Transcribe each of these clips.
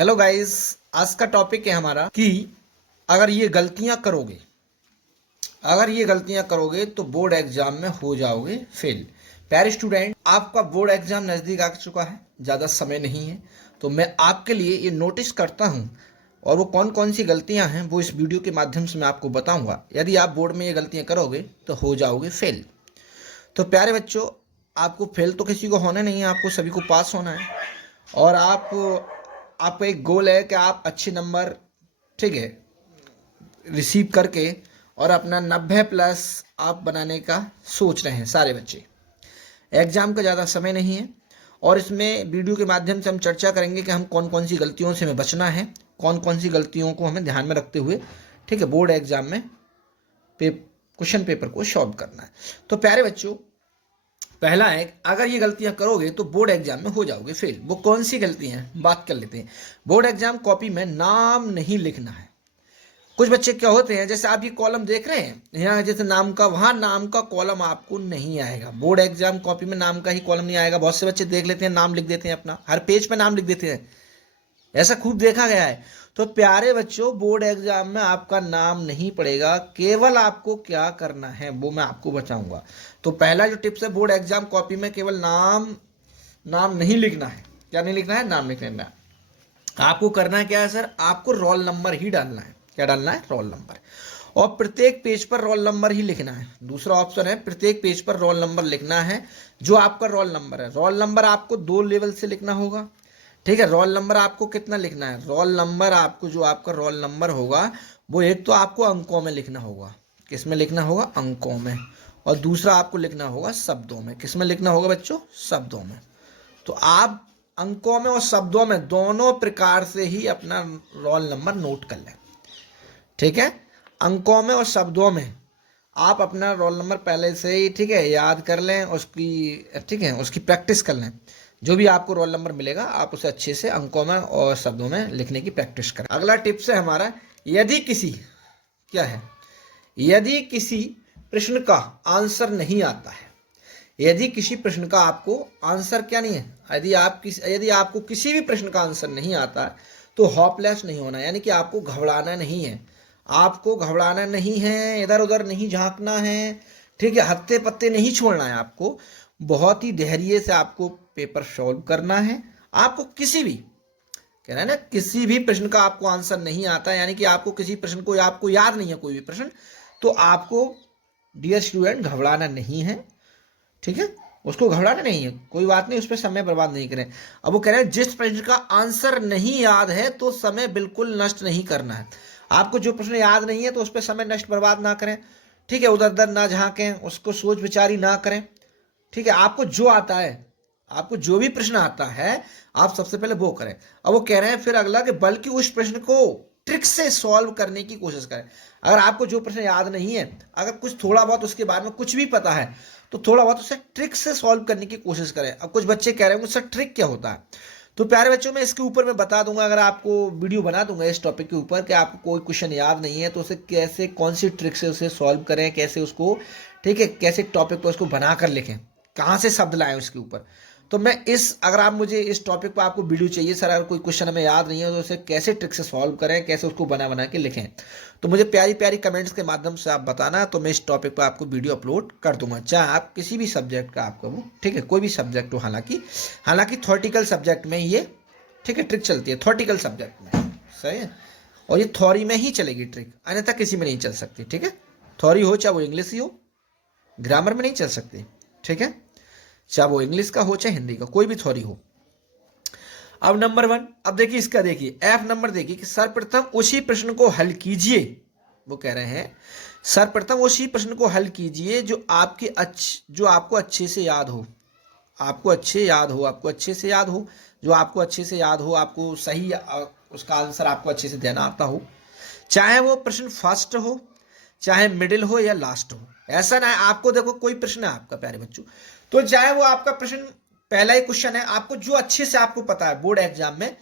Hello guys, आज का topic है हमारा कि अगर ये गलतियां करोगे तो बोर्ड एग्जाम में हो जाओगे फेल। प्यारे स्टूडेंट, आपका बोर्ड एग्जाम नज़दीक आ चुका है, ज़्यादा समय नहीं है। तो मैं आपके लिए ये नोटिस करता हूँ और वो कौन कौन सी गलतियां हैं वो इस वीडियो के माध्यम से मैं आपको बताऊंगा। यदि आप बोर्ड में ये गलतियां करोगे तो हो जाओगे फेल। तो प्यारे बच्चों, आपको फेल तो किसी को होना नहीं है, आपको सभी को पास होना है। और आपका एक गोल है कि आप अच्छे नंबर, ठीक है, रिसीव करके और अपना 90+ आप बनाने का सोच रहे हैं सारे बच्चे। एग्ज़ाम का ज़्यादा समय नहीं है और इसमें वीडियो के माध्यम से हम चर्चा करेंगे कि हम कौन कौन सी गलतियों से हमें बचना है, कौन कौन सी गलतियों को हमें ध्यान में रखते हुए, ठीक है, बोर्ड एग्ज़ाम में क्वेश्चन पेपर को सॉल्व करना है। तो प्यारे बच्चों, पहला है, अगर ये गलतियां करोगे तो बोर्ड एग्जाम में हो जाओगे फेल। वो कौन सी गलतियां हैं, बात कर लेते हैं। बोर्ड एग्जाम कॉपी में नाम नहीं लिखना है। कुछ बच्चे क्या होते हैं, जैसे आप ये कॉलम देख रहे हैं यहाँ, जैसे नाम का, वहां नाम का कॉलम आपको नहीं आएगा। बोर्ड एग्जाम कॉपी में नाम का ही कॉलम नहीं आएगा। बहुत से बच्चे देख लेते हैं, नाम लिख देते हैं, अपना हर पेज पे नाम लिख देते हैं, ऐसा खूब देखा गया है। तो प्यारे बच्चों, बोर्ड एग्जाम में आपका नाम नहीं पड़ेगा। केवल आपको क्या करना है वो मैं आपको बताऊंगा। तो पहला जो टिप्स है, बोर्ड एग्जाम कॉपी में केवल नाम नहीं लिखना है। क्या नहीं लिखना है? नाम लिख लेना है। आपको करना क्या है सर? आपको रोल नंबर ही डालना है। क्या डालना है? Roll number. और प्रत्येक पेज पर रोल नंबर ही लिखना है। दूसरा ऑप्शन है, प्रत्येक पेज पर रोल नंबर लिखना है। जो आपका रोल नंबर है, रोल नंबर आपको 2 लेवल से लिखना होगा, ठीक है। रोल नंबर आपको कितना लिखना है? रोल नंबर आपको, जो आपका रोल नंबर होगा वो एक तो आपको अंकों में लिखना होगा। किस में लिखना होगा? अंकों में। और दूसरा आपको लिखना होगा शब्दों में। किस में लिखना होगा बच्चों? शब्दों में। तो आप अंकों में और शब्दों में दोनों प्रकार से ही अपना रोल नंबर नोट कर लें, ठीक है। अंकों में और शब्दों में आप अपना रोल नंबर पहले से ही, ठीक है, याद कर लें, उसकी, ठीक है, उसकी प्रैक्टिस कर लें। जो भी आपको रोल नंबर मिलेगा आप उसे अच्छे से अंकों में और शब्दों में लिखने की प्रैक्टिस करें। अगला टिप्स है हमारा, यदि किसी, क्या है, यदि किसी प्रश्न का आंसर नहीं आता है, यदि किसी प्रश्न का आपको आंसर क्या नहीं है, यदि आपको किसी भी प्रश्न का आंसर नहीं आता है तो होपलेस नहीं होना, यानी कि आपको घबराना नहीं है। आपको घबराना नहीं है, इधर उधर नहीं झांकना है, ठीक है, हत्ते पत्ते नहीं छोड़ना है। आपको बहुत ही धैर्य से आपको पेपर सॉल्व करना है। आपको किसी भी, कह रहा है ना, किसी भी प्रश्न का आपको आंसर नहीं आता, यानी कि आपको किसी प्रश्न को आपको याद नहीं है कोई भी प्रश्न, तो आपको डियर स्टूडेंट घबराना नहीं है, ठीक है। उसको घबराना नहीं है, कोई बात नहीं, उस पर समय बर्बाद नहीं करें। अब वो कह रहे हैं जिस प्रश्न का आंसर नहीं याद है तो समय बिल्कुल नष्ट नहीं करना है। आपको जो प्रश्न याद नहीं है तो उस पर समय नष्ट बर्बाद ना करें, ठीक है। उधर उधर ना झांकें, उसको सोच विचारी ना करें, ठीक है। आपको जो आता है, आपको जो भी प्रश्न आता है, आप सबसे पहले वो करें। अब वो कह रहे हैं फिर अगला कि बल्कि उस प्रश्न को ट्रिक से सॉल्व करने की कोशिश करें। अगर आपको जो प्रश्न याद नहीं है, अगर कुछ थोड़ा बहुत उसके बारे में कुछ भी पता है, तो थोड़ा बहुत उसे ट्रिक से सॉल्व करने की कोशिश करें। अब कुछ बच्चे कह रहे हैं मुझसे ट्रिक क्या होता है, तो प्यारे बच्चों, मैं इसके ऊपर मैं बता दूंगा, अगर आपको वीडियो बना दूंगा इस टॉपिक के ऊपर कि आपको कोई क्वेश्चन याद नहीं है तो उसे कैसे, कौन सी ट्रिक से उसे सॉल्व करें, कैसे उसको, ठीक है, कैसे टॉपिक पर उसको बना कर लिखें, कहाँ से शब्द लाएं उसके ऊपर। तो मैं अगर आप मुझे इस टॉपिक पर आपको वीडियो चाहिए सर, अगर कोई क्वेश्चन हमें याद नहीं है तो उसे कैसे ट्रिक से सॉल्व करें, कैसे उसको बना बना के लिखें, तो मुझे प्यारी प्यारी कमेंट्स के माध्यम से आप बताना, तो मैं इस टॉपिक पर आपको वीडियो अपलोड कर दूंगा। चाहे आप किसी भी सब्जेक्ट का आपका वो, ठीक है, कोई भी सब्जेक्ट हो, हालांकि थ्योरेटिकल सब्जेक्ट में ये, ठीक है, ट्रिक चलती है, थ्योरेटिकल सब्जेक्ट में, सही है। और ये थ्योरी में ही चलेगी ट्रिक, अन्यथा किसी में नहीं चल सकती, ठीक है। थ्योरी हो चाहे वो इंग्लिश ही हो, ग्रामर में नहीं चल सकती, ठीक है, चाहे वो इंग्लिश का हो चाहे हिंदी का, कोई भी थ्योरी हो। अब नंबर 1, अब देखिए इसका, देखिए एफ नंबर, देखिए कि सर्वप्रथम उसी प्रश्न को हल कीजिए। वो कह रहे हैं सर्वप्रथम उसी प्रश्न को हल कीजिए जो आपको अच्छे से याद हो, आपको अच्छे से याद हो, जो आपको अच्छे से याद हो, आपको सही उसका आंसर आपको अच्छे से देना आता हो। चाहे वो प्रश्न फर्स्ट हो, चाहे मिडिल हो या लास्ट हो। ऐसा ना है, आपको देखो कोई प्रश्न है आपका प्यारे बच्चों, तो चाहे वो आपका प्रश्न पहला ही क्वेश्चन है, आपको जो अच्छे से आपको पता है बोर्ड एग्जाम में,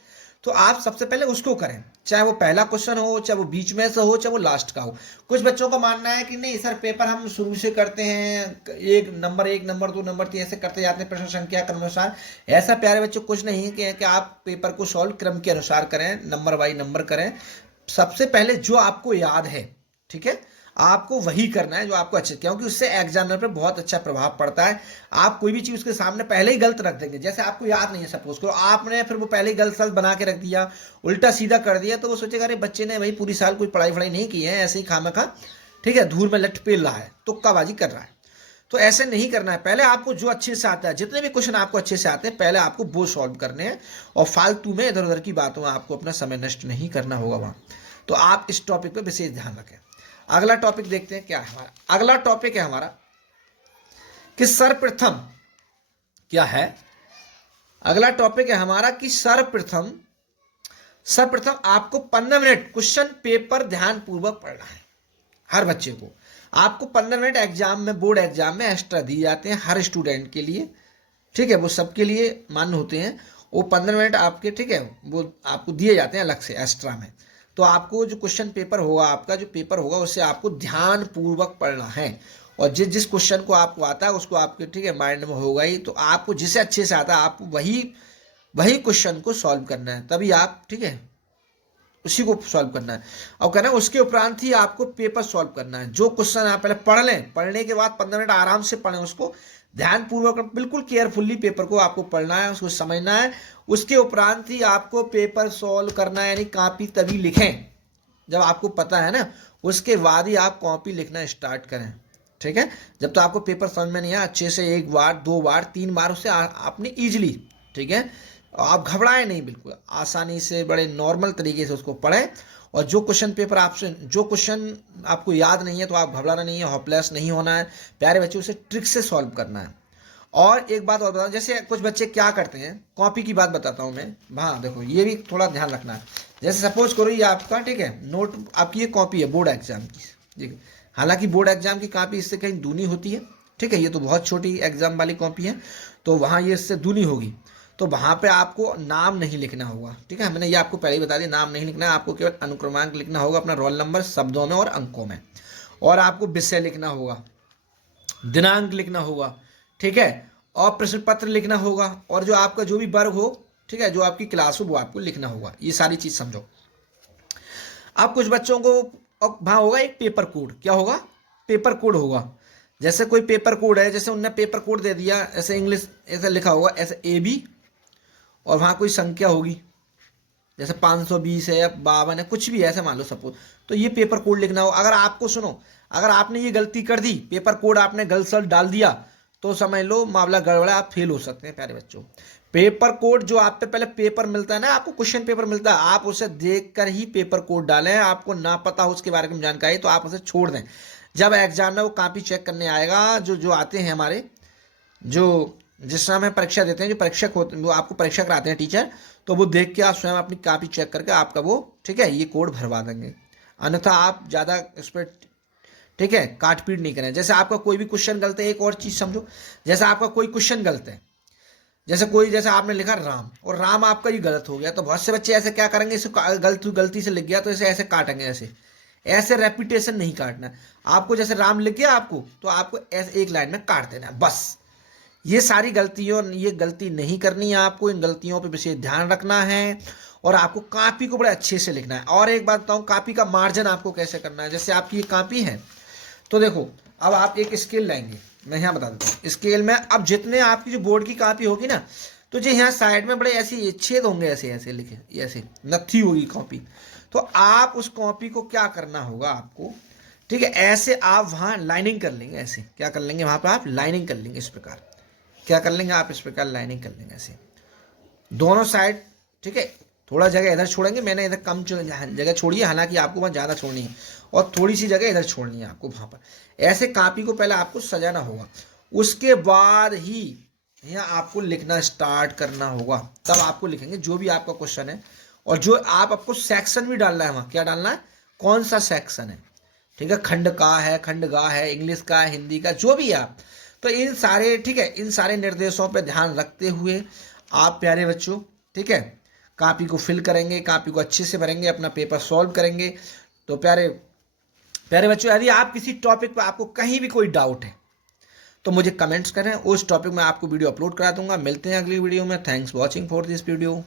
तो आप सबसे पहले उसको करें, चाहे वो पहला क्वेश्चन हो, चाहे वो बीच में से हो, चाहे वो लास्ट का हो। कुछ बच्चों का मानना है कि नहीं सर पेपर हम शुरू से करते हैं, एक नंबर 2 नंबर 3 ऐसे करते जाते हैं प्रश्न संख्या क्रमानुसार। ऐसा प्यारे बच्चों कुछ नहीं है कि आप पेपर को सॉल्व क्रम के अनुसार करें, नंबर बाई नंबर करें। सबसे पहले जो आपको याद है, ठीक है, आपको वही करना है जो आपको अच्छे, क्योंकि उससे एग्जामिनर पे बहुत अच्छा प्रभाव पड़ता है। आप कोई भी चीज उसके सामने पहले ही गलत रख देंगे, जैसे आपको याद नहीं है सपोज करो, आपने फिर वो पहले ही गलत सलत बना के रख दिया, उल्टा सीधा कर दिया, तो वो सोचेगा अरे बच्चे ने भाई पूरी साल कोई पढ़ाई वढ़ाई नहीं की है, ऐसे ही खामखा, ठीक है, धूल में लट पेल रहा है, तुक्काबाजी कर रहा है। तो ऐसे नहीं करना है, पहले आपको जो अच्छे से आता है, जितने भी क्वेश्चन आपको अच्छे से आते हैं पहले आपको वो सॉल्व करने हैं, और फालतू में इधर उधर की बातों में आपको अपना समय नष्ट नहीं करना होगा वहां। तो आप इस टॉपिक पे विशेष ध्यान रखें। अगला टॉपिक देखते हैं क्या है हमारा। अगला टॉपिक है हमारा कि सर्वप्रथम क्या है। अगला टॉपिक है हमारा कि सर्वप्रथम आपको 15 मिनट क्वेश्चन पेपर ध्यान पूर्वक पढ़ना है। हर बच्चे को आपको 15 मिनट एग्जाम में, बोर्ड एग्जाम में एक्स्ट्रा दिए जाते हैं हर स्टूडेंट के लिए, ठीक है, वो सबके लिए मान्य होते हैं। वो 15 मिनट आपके, ठीक है, वो आपको दिए जाते हैं अलग से एक्स्ट्रा में। तो आपको जो क्वेश्चन पेपर होगा, आपका जो पेपर होगा, उससे आपको ध्यान पूर्वक पढ़ना है, और जिस जिस क्वेश्चन को आपको आता है उसको आपके, ठीक है, माइंड में होगा ही। तो आपको जिसे अच्छे से आता है आपको वही क्वेश्चन को सॉल्व करना है, तभी आप, ठीक है, उसी को सॉल्व करना है। और कहना है उसके उपरांत ही आपको पेपर सॉल्व करना है। जो क्वेश्चन आप पहले पढ़ लें, पढ़ने के बाद 15 मिनट आराम से पढ़ें, उसको ध्यान पूर्वक बिल्कुल केयरफुल्ली पेपर को आपको पढ़ना है, उसको समझना है। उसके उपरांत ही आपको पेपर सॉल्व करना है, यानी कॉपी तभी लिखें जब आपको पता है ना, उसके बाद ही आप कॉपी लिखना स्टार्ट करें, ठीक है। जब तो आपको पेपर समझ में नहीं आया, अच्छे से 1 बार 2 बार 3 बार उससे आपने ईजिली, ठीक है, आप घबराएं नहीं, बिल्कुल आसानी से बड़े नॉर्मल तरीके से उसको पढ़ें। और जो क्वेश्चन आपको याद नहीं है तो आप घबराना नहीं है, होपलेस नहीं होना है, प्यारे बच्चे उसे ट्रिक से सॉल्व करना है। और एक बात और बताऊं, जैसे कुछ बच्चे क्या करते हैं, कॉपी की बात बताता हूं मैं। हाँ देखो, ये भी थोड़ा ध्यान रखना है। जैसे सपोज करो ये आपका, ठीक है, नोट आपकी ये कॉपी है बोर्ड एग्जाम की, ठीक है। हालांकि बोर्ड एग्जाम की कॉपी इससे कहीं दूनी होती है, ठीक है, ये तो बहुत छोटी एग्जाम वाली कॉपी है, तो वहाँ ये इससे दूनी होगी। तो वहाँ पे आपको नाम नहीं लिखना होगा, ठीक है, मैंने ये आपको पहले ही बता दिया, नाम नहीं लिखना है आपको, केवल अनुक्रमांक लिखना होगा, अपना रोल नंबर शब्दों में और अंकों में। और आपको विषय लिखना होगा, दिनांक लिखना होगा, ठीक है, और प्रश्न पत्र लिखना होगा, और जो आपका जो भी वर्ग हो, ठीक है, जो आपकी क्लास हो वो आपको लिखना होगा। ये सारी चीज समझो। अब कुछ बच्चों को वहां होगा एक पेपर कोड, क्या होगा, पेपर कोड होगा। जैसे कोई पेपर कोड है, जैसे उनने पेपर कोड दे दिया, ऐसे इंग्लिश ऐसे लिखा होगा, ऐसे AB, और वहां कोई संख्या होगी, जैसे 520 है या 52 है, कुछ भी ऐसे मान लो सपोज। तो ये पेपर कोड लिखना हो। अगर आपको सुनो, अगर आपने ये गलती कर दी, पेपर कोड आपने गलत सलत डाल दिया, तो समझ लो मामला गड़बड़ा, आप फेल हो सकते हैं प्यारे बच्चों। पेपर कोड जो आप पे पहले पेपर मिलता है ना, आपको क्वेश्चन पेपर मिलता है, आप उसे देखकर ही पेपर कोड डालें। आपको ना पता हो उसके बारे में जानकारी तो आप उसे छोड़ दें। जब एग्जाम में वो कॉपी चेक करने आएगा, जो जो आते हैं हमारे, जो जिस समय हमें परीक्षा देते हैं, जो परीक्षक होते हैं, वो आपको परीक्षा कराते हैं टीचर, तो वो देख के आप स्वयं अपनी कॉपी चेक करके आपका वो, ठीक है, ये कोड भरवा देंगे। अन्यथा आप ज़्यादा इस पर, ठीक है, काट पीट नहीं करें। जैसे आपका कोई भी क्वेश्चन गलत है, एक और चीज़ समझो, जैसे आपका कोई क्वेश्चन गलत है, जैसे आपने लिखा राम, और राम आपका ये गलत हो गया, तो बहुत से बच्चे ऐसे क्या करेंगे, इसे गलती से लिख गया तो इसे ऐसे काटेंगे, ऐसे रेपिटेशन नहीं काटना। आपको जैसे राम लिख गया आपको, तो आपको ऐसे एक लाइन में काट देना है बस। ये सारी ये गलती नहीं करनी है आपको, इन गलतियों पे विशेष ध्यान रखना है, और आपको कॉपी को बड़े अच्छे से लिखना है। और एक बात बताऊं, कॉपी का मार्जिन आपको कैसे करना है। जैसे आपकी ये कॉपी है, तो देखो अब आप एक स्केल लाएंगे, मैं यहाँ बता देता हूँ। स्केल में अब जितने आपकी जो बोर्ड की कॉपी होगी ना, तो जो यहाँ साइड में बड़े ऐसे छेद होंगे, ऐसे ऐसे लिखे, ऐसे नत्थी होगी कॉपी। तो आप उस कॉपी को क्या करना होगा आपको, ठीक है, ऐसे आप वहाँ लाइनिंग कर लेंगे। ऐसे क्या कर लेंगे, वहाँ पर आप लाइनिंग कर लेंगे, इस प्रकार क्या कर लेंगे आप, इस प्रकार लाइनिंग कर लेंगे ऐसे दोनों साइड, ठीक है। थोड़ा जगह इधर छोड़ेंगे, मैंने इधर कम जगह छोड़ी है, हालांकि आपको वहाँ ज़्यादा छोड़नी है, और थोड़ी सी जगह इधर छोड़नी है आपको वहाँ पर। ऐसे कॉपी को पहले आपको सजाना होगा, उसके बाद ही यहाँ आपको लिखना स्टार्ट करना होगा। तब आपको लिखेंगे जो भी आपका क्वेश्चन है, और जो आपको सेक्शन भी डालना है वहाँ, क्या डालना है, कौन सा सेक्शन है, ठीक है, खंड का है, खंड गा है, इंग्लिश का है, हिंदी का, जो भी है आप। तो इन सारे, ठीक है, इन सारे निर्देशों पर ध्यान रखते हुए आप प्यारे बच्चों, ठीक है, कापी को फिल करेंगे, कापी को अच्छे से भरेंगे, अपना पेपर सॉल्व करेंगे। तो प्यारे प्यारे बच्चों, यदि आप किसी टॉपिक पर आपको कहीं भी कोई डाउट है तो मुझे कमेंट्स करें, उस टॉपिक में आपको वीडियो अपलोड करा दूंगा। मिलते हैं अगली वीडियो में। Thanks watching for this video.